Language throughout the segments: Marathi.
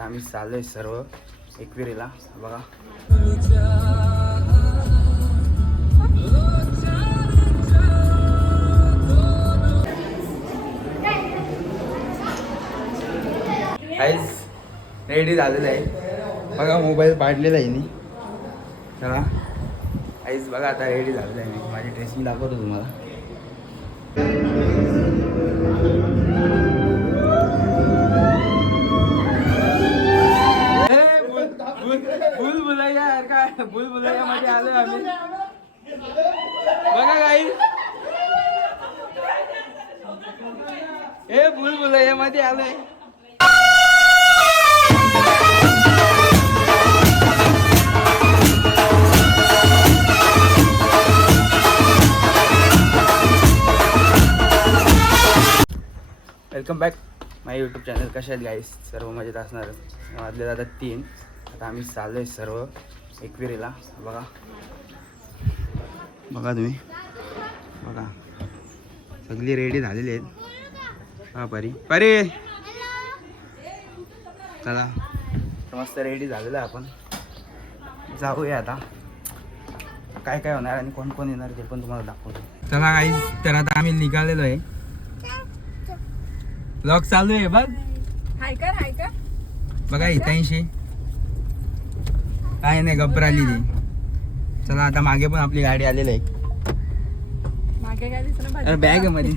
आता आम्ही चाललोय सर्व एकविरीला बघा. काहीच रेडी झालेलं आहे बघा. मोबाईल पाडलेला आहे मी. चला काहीच बघा आता रेडी झालेलं आहे मी. माझी ड्रेसिंग दाखवतो तुम्हाला. भूल भुलैया यार काय भूल भुलैया मध्ये आलोय आम्ही बघा काही. हे भूल भुलैया मध्ये आलोय. वेलकम बॅक माय यूट्यूब चॅनल. कशा आहेत गाईस? सर्व मजेत असणार. वाजले जातात 3. आता आम्ही चाललोय सर्व एकविरीला बघा. बघा तुम्ही बघा सगळी रेडी झालेली आहेत. हा परी परी चला मस्त रेडी झालेलं आहे. आपण जाऊया आता. काय काय होणार आणि कोण कोण येणार ते पण तुम्हाला दाखवतो. चला गाईस तर आता आम्ही निघालेलो आहे. ब्लॉग चालू आहे बघ. हाय कर बघा इथंशी काय नाही घबराली ती. चला आता मागे पण आपली गाडी आलेली आहे. मागे काय दिसत बॅग मध्ये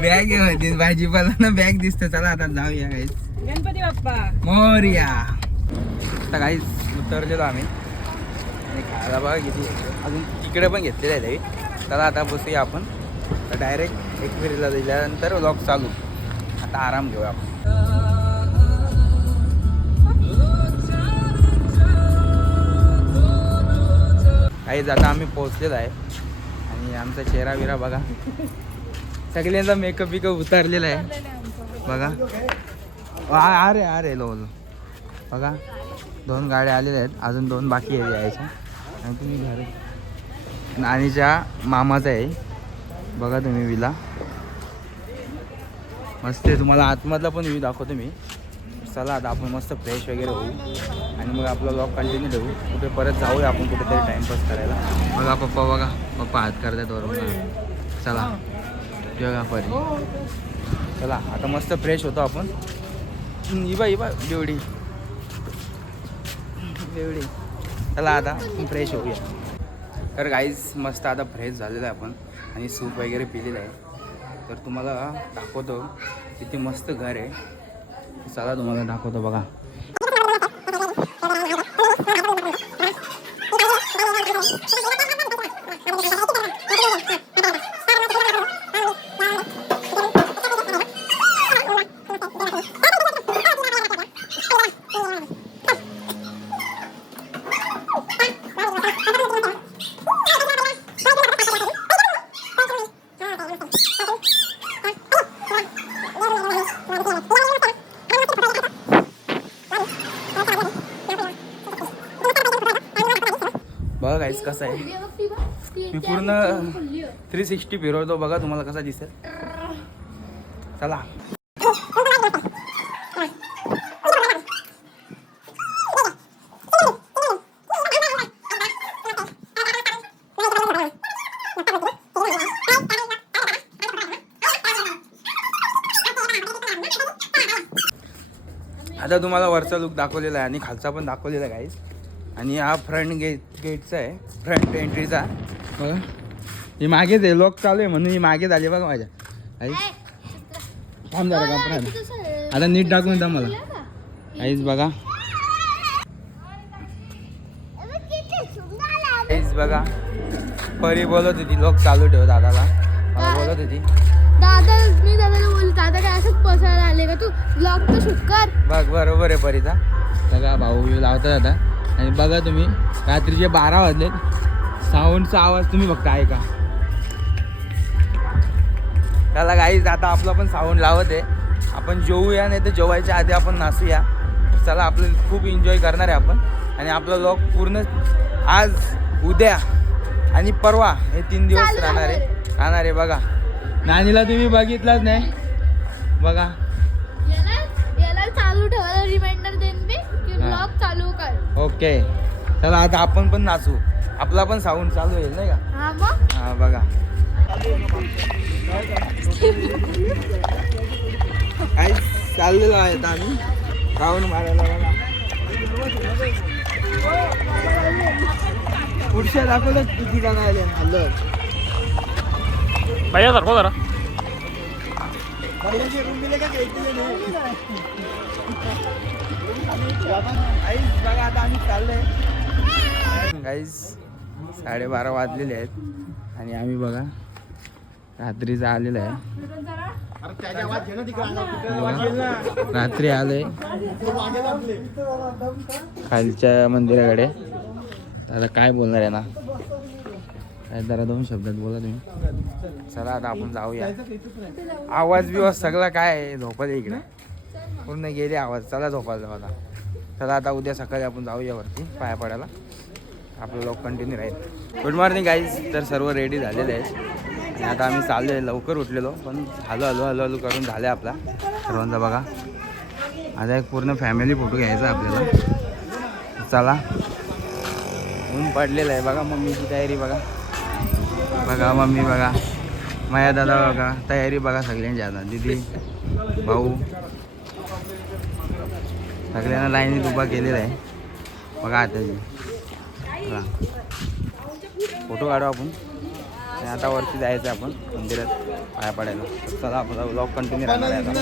बॅग मध्ये भाजीपाला ना बॅग दिसतं. चला आता जाऊया गाईस. गणपती बाप्पा मोरया. आता गाईस उतरलेलो आम्ही आणि खायला बघा किती अजून तिकडे पण घेतलेलं आहे. चला आता बसूया आपण. डायरेक्ट एकविरीला दिल्यानंतर व्लॉग चालू. आता आराम घेऊया आपण. काहीच आता आम्ही पोहोचलेलो आहे आणि आमचा चेहरा बिरा बघा. सगळ्यांचा मेकअप बिकअप उतरलेला आहे बघा. अरे लो बघा. 2 गाड्या आलेल्या आहेत. अजून 2 बाकी आहे यायच्या. आणि तुम्ही घरी नानीच्या मामाचा आहे बघा तुम्ही विला. मस्त आहे. तुम्हाला आतमधला पण व्ह्यू दाखवतो मी. चला आता आपण मस्त फ्रेश वगैरे होऊ आणि मग आपला व्लॉग कंटिन्यू ठेवू. कुठे परत जाऊया आपण कुठेतरी टाइमपास करायला. बघा पप्पा बघा पप्पा हात करतात वरून. चला बघा परी. चला आता मस्त फ्रेश होतो आपण. इबा बेवडी. चला आता फ्रेश होऊया. तर गाईज मस्त आता फ्रेश झालेलं आहे आपण आणि सूप वगैरे पिलेलं आहे. तर तुम्हाला दाखवतो किती मस्त घर आहे. चला तुम्हाला दाखवतो बघा. बघा गाईस कसं आहे. मी पूर्ण 360 फिरवतो बघा. तुम्हाला कसा दिसेल. चला आता तुम्हाला वरचा लुक दाखवलेला आहे आणि खालचा पण दाखवलेला आहे गाईस. आणि हा फ्रंट गेटचा आहे. फ्रंट एंट्रीचा बघा. ही मागेच आहे. लॉक चालू आहे म्हणून ही मागे झाली बघा माझ्या. थांब जरा का आता नीट टाकून द्या मला. आईच बघा आईच बघा. परी बोलत होती लॉक चालू ठेव दादाला. मला बोलत होती दादा. मी दादाला बोल दादा काय असंच पसायला आले का तू ब्लॉग तर शूट कर. बघ बरोबर आहे परीचा. बघा भाऊ लावतात आता. आणि बघा तुम्ही रात्रीचे 12 वाजलेत. साऊंडचा आवाज तुम्ही फक्त ऐका. त्याला गाईज आता आपला पण साऊंड लावत आहे. आपण जेवूया नाही तर जेवायच्या आधी आपण नाचूया. चला आपलं खूप एन्जॉय करणार आहे आपण. आणि आपला व्लॉग पूर्ण आज उद्या आणि परवा हे 3 दिवस राहणार आहे बघा. नानीला तुम्ही बघितलाच नाही बघा. ओके चला आता आपण पण नाचू. आपला पण साऊंड चालू होईल नाही का. हा मग हा बघा काही चाललेलो आहे आता आम्ही राऊंड मारायला. बघा पुढच्या दाखवलं किती जण आले. हल्लो भैया सर जरा बघा आता आम्ही चाललोय गाईस. 12:30 वाजलेले आहेत आणि आम्ही बघा रात्रीचं आलेलं आहे. रात्री आलोय खालच्या मंदिराकडे. आता काय बोलणार आहे ना, काय जरा 2 शब्दात बोला तुम्ही. चला आता आपण जाऊया. आवाज बिवाज सगळं काय आहे झोपायला इकडे पूर्ण गेले आवाज. चला झोपायला जाऊ आता. चला आता उद्या सकाळी आपण जाऊया वरती पाया पडायला. आपलं लोक कंटिन्यू राहील. Good morning guys. तर सर्व रेडी झालेले आहेत आणि आता आम्ही चाललो आहे. लवकर उठलेलो पण हळू करून झाले आपला सर्वांचा. बघा आता एक पूर्ण फॅमिली फोटो घ्यायचा आपल्याला. चला ऊन पडलेलं आहे. बघा मम्मीची तयारी बघा. बघा मम्मी बघा, माया दादा बघा तयारी बघा सगळ्यांची. आता दीदी भाऊ सगळ्यांना लाईनीत उभा केलेला आहे. बघा आता फोटो काढू आपण आणि आता वरती जायचं आपण मंदिरात पाया पडायला. चला आपला व्लॉग कंटिन्यू राहणार आहे आता.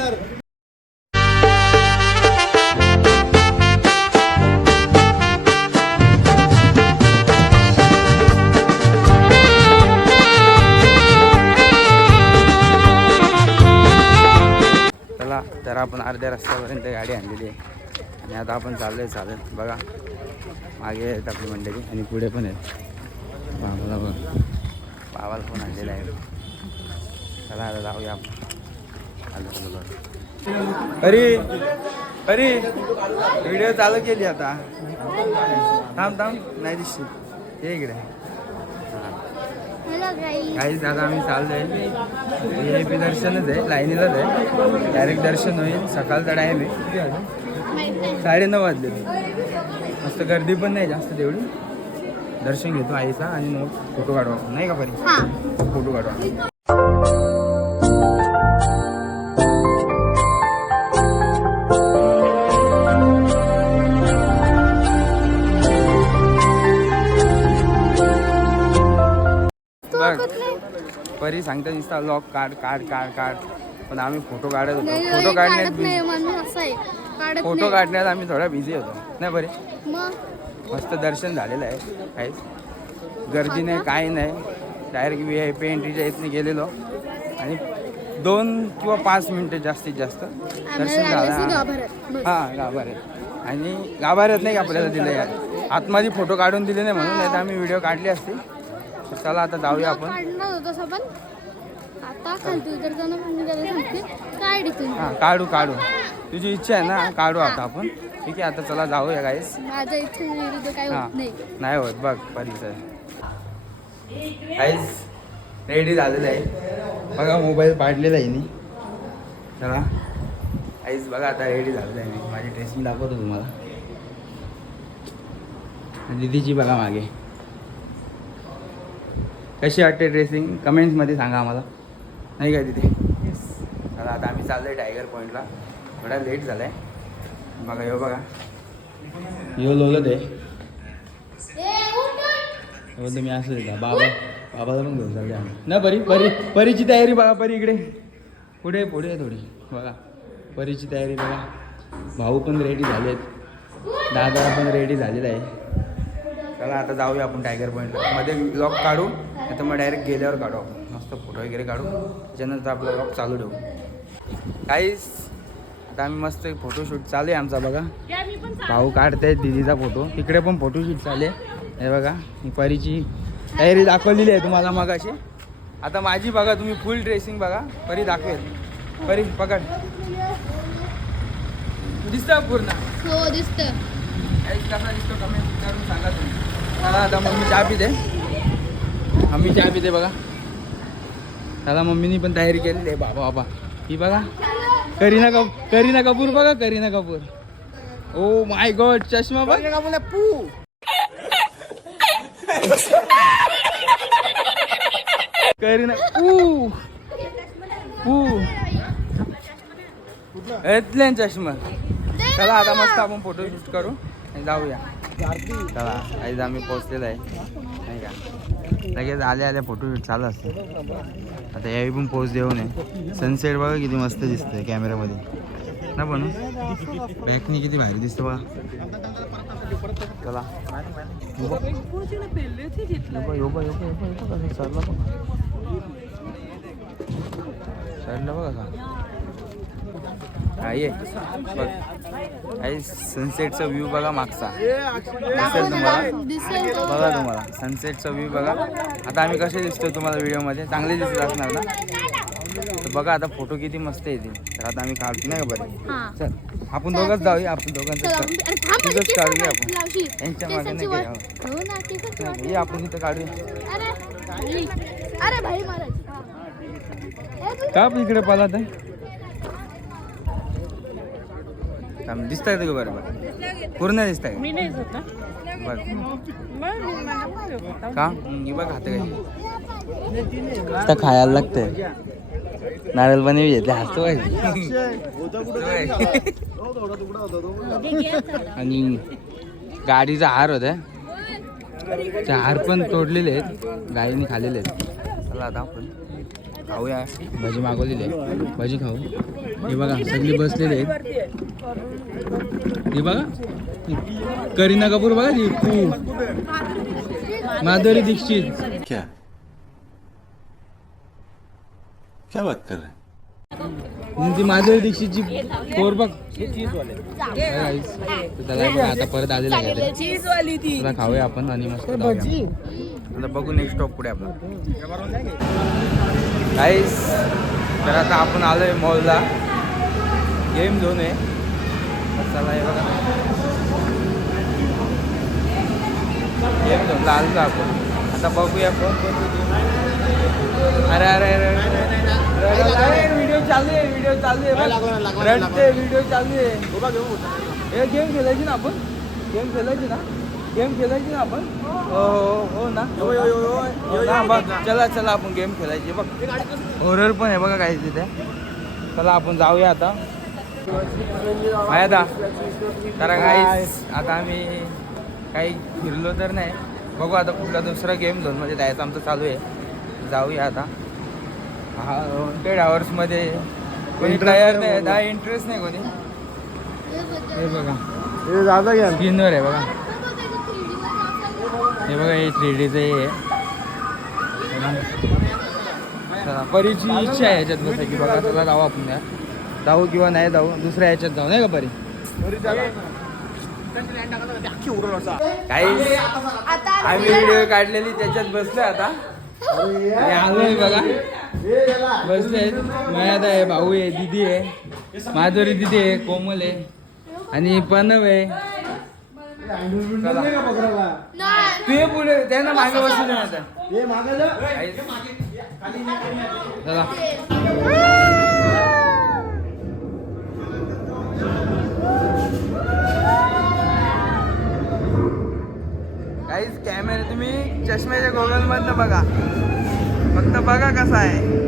चला तर आपण अर्ध्या रस्त्यापर्यंत गाडी आणलेली आहे आणि आता आपण चालत बघा. मागे आहेत आपली मंडळी आणि पुढे पण आहेत. बाबाला बघ, बाबाला पण आणलेला आहे. चला आता जाऊया आपण. अरे अरे व्हिडिओ चालू केली आता. थांब नाही दिसते. हे इकडे काहीच. आता आम्ही चाललोय. VIP दर्शनच आहे, लाईनीलाच आहे. डायरेक्ट दर्शन होईल. सकाळचा टाईम आहे. 9:30 वाजले. मस्त गर्दी पण नाही जास्त तेवढी. दर्शन घेतो आईचा आणि मग फोटो काढू आपण नाही का परी. फोटो काढू आपण. परी सांगता नुसता लॉक काढ पण आम्ही फोटो काढत होतो. फोटो काढण्यात आम्ही थोडा बिझी होतो नाही बरे. मस्त दर्शन झालेलं आहे. काहीच गर्दी नाही काही नाही. डायरेक्ट VIP एंट्रीच्या इथने गेलेलो आणि 2 किंवा 5 मिनिटं जास्तीत जास्त दर्शन झालं. हां गाभाऱ्यात. आणि गाभाऱ्यात नाही आपल्याला दिलं यार, आतमध्ये फोटो काढून दिले नाही म्हणून. नाही तर आम्ही व्हिडिओ काढली असती. चला आता जाऊया आपण. हां काढू तुझी इच्छा आहे ना, काढू आता आपण. ठीक आहे आता चला जाऊया गाईस. माझ्या इच्छेविरुद्ध काही होत नाही होत बघ परिचय. गाईस रेडी झालेलं आहे बघा. मोबाईल पाडलेला आहे मी. चला गाईस बघा आता रेडी झालेलं आहे मी. माझी ड्रेसिंग दाखवतो तुम्हाला. दीदीची बघा मागे. कशी वाटते ड्रेसिंग कमेंट्समध्ये सांगा आम्हाला नाही का तिथे. चला आता आम्ही चाललो आहे टायगर पॉईंटला. थोडा लेट झाला आहे. बघा यो बघा यो लोलत आहे. तुम्ही असं देता बाबाला पण घेऊन चालले आम्ही ना. परीची तयारी बघा. परी इकडे पुढे आहे थोडी. बघा परीची तयारी बघा. भाऊ पण रेडी झालेत. दादा पण रेडी झालेला आहे. चला आता जाऊया आपण टायगर पॉईंटला. मध्ये ब्लॉग काढू नाही तर मग डायरेक्ट गेल्यावर काढू आपण. मस्त फोटो वगैरे काढू. त्याच्यानंतर आपला ब्लॉग चालू ठेवू. काहीच आता आम्ही मस्त फोटोशूट चालू आहे आमचा. बघा भाऊ काढतायत दीदीचा फोटो. तिकडे पण फोटोशूट चालू आहे. हे बघा ही परीची तयारी दाखवलेली आहे तुम्हाला मग अशी. आता माझी बघा तुम्ही फुल ड्रेसिंग बघा. परी दाखवेल. परी पकड. दिसतं पूर्ण. हो दिसतं. कसा दिसतो कमेंट करून सांगा तुम्ही. चला आता मम्मी चहा पिते. मम्मी चहा पिते बघा. चला मम्मीनी पण तयारी केलेली आहे. बाबा ही बघा करीना कपूर बघा. Kareena Kapoor oh my God चष्मा बघ करीना घेतले चष्मा. चला आता मस्त आपण फोटो शूट करू आणि जाऊया. चला आज आम्ही पोहोचलेलो आहे नाही का. लगेच आले आले फोटो शूट चालू असते. आता यावेळी पण पोच देऊ नये. सनसेट बघा किती मस्त दिसतंय कॅमेऱ्यामध्ये ना पण बॅकनी किती भारी दिसतं बघा. चला चढलं बघा का आहे बघ. आहे सनसेटचा व्ह्यू बघा मागचा दिसेल तुम्हाला. बघा तुम्हाला सनसेटचा व्ह्यू बघा. आता आम्ही कसे दिसतोय तुम्हाला व्हिडिओमध्ये चांगले दिसत असणार ना. तर बघा आता फोटो किती मस्त येतील. तर आता आम्ही काढतो नाही का बरं. चल आपण दोघंच जाऊया. आपण दोघांचं तिथंच काढूया आपण. यांच्या मागे नाही काही. ये आपण इथं काढूया. का पण इकडे पाला तर दिसतंय का बरोबर पूर्ण दिसतंय बघ का बघ खात काय खायला लागतंय. नारळ पण येते हसतो आणि गाडीचा हार होता. ते हार पण तोडलेले आहेत गाडीने खाल्लेले आहेत. चला आता आपण खाऊया. भजी मागवलेली आहे भजी खाऊ. हे बघा सगळी बसलेले आहेत. हे बघा करीना कपूर बघा ती माधुरी दीक्षित. क्या बात कर रहे ती माधुरी दीक्षितची पोर बघ. त्याला आता परत आलेला आहे त्याला खाऊया आपण आणि मस्त आता बघू नेक्स्ट स्टॉप पुढे आपला गाईस. तर आता आपण आलोय मॉलला गेम झोन आहे. चला हे बघा गेम झोनला आलो आपण. आता बघूया कोण. अरे अरे अरे व्हिडिओ चालू आहे. व्हिडिओ चालू आहे रडते. व्हिडिओ चालू आहे. हे गेम खेळायची ना आपण. गेम खेळायची ना. गेम खेळायची ना आपण. हो हो ना बघ. चला चला आपण गेम खेळायची बघ. हॉरर पण आहे बघा काही तिथे. चला आपण जाऊया आता फायदा. तर काही आता आम्ही काही फिरलो तर नाही. बघू आता कुठला दुसरा गेम झोन म्हणजे जायचं आमचं चालू आहे. जाऊया आता. हा 100 आवर्समध्ये कोणी तयार नाही. हा इंटरेस्ट नाही कोणी. हे बघा स्क्रीनवर आहे बघा. हे बघा हे 3Dचं हे आहे. चला परीची इच्छा आहे याच्यात बसायची बघा. चला जाऊ आपण जाऊ किंवा नाही जाऊ दुसऱ्या ह्याच्यात जाऊ नाही का परी. काही आम्ही व्हिडिओ काढलेली त्याच्यात बसलोय आता. आलोय बघा बसले. मयादा आहे भाऊ आहे दिदी आहे माधुरी दिदी आहे कोमल आहे आणि प्रणव आहे. तू पुढे त्यांना मागे बसून आता चला. काहीच कॅमेरा तुम्ही चष्म्याच्या गॉगल मधनं बघा. फक्त बघा कसा आहे.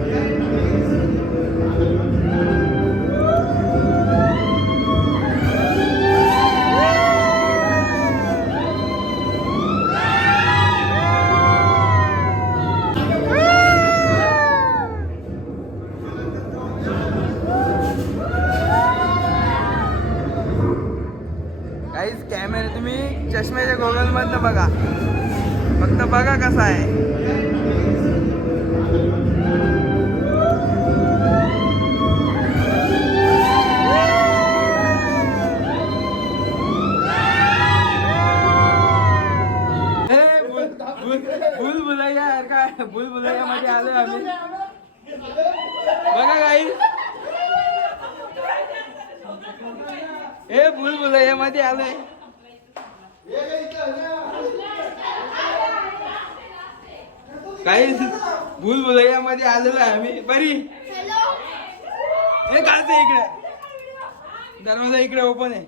काहीच कॅमेरा तुम्ही चष्म्याच्या गॉगल मधनं बघा. फक्त बघा कसा आहे. भूलभुलैया यार काय भूलभुलैया मध्ये आलोय आम्ही बघा काही. हे भूलभुलैया मध्ये आलोय. काही भूलभुलैया मध्ये आलेलो आहे आम्ही. बरी हे काय इकडे दरवाजा इकडे ओपन आहे.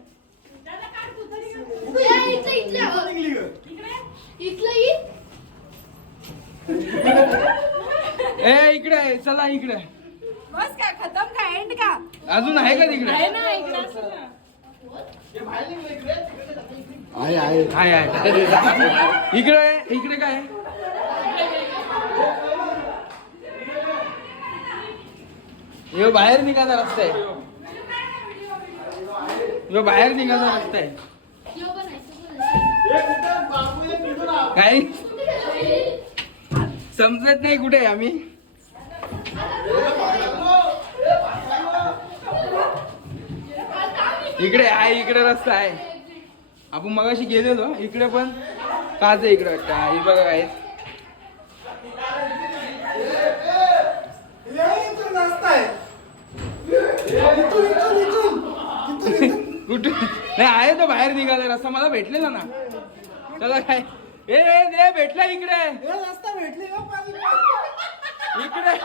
ए इकडे आहे, चला इकडे. बस का खतम का एंड का अजून आहे का तिकडे? आहे ना इकडे असं ना. आहे इकडे. इकडे काय आहे? ह्यो बाहेर निघायचा रस्ता आहे. ह्यो बाहेर निघायचा रस्ता आहे. काय समजत नाही कुठे आहे आम्ही. इकडे आहे, इकडे रस्ता आहे. आपण मगाशी गेलेलो इकडे, पण काच आहे इकडे वाटतं. हे बघा काय कुठे नाही आहे तो बाहेर निघाला रस्ता मला भेटलेला ना. चला काय ए भेटला इकडे. रस्ता भेटले इकडे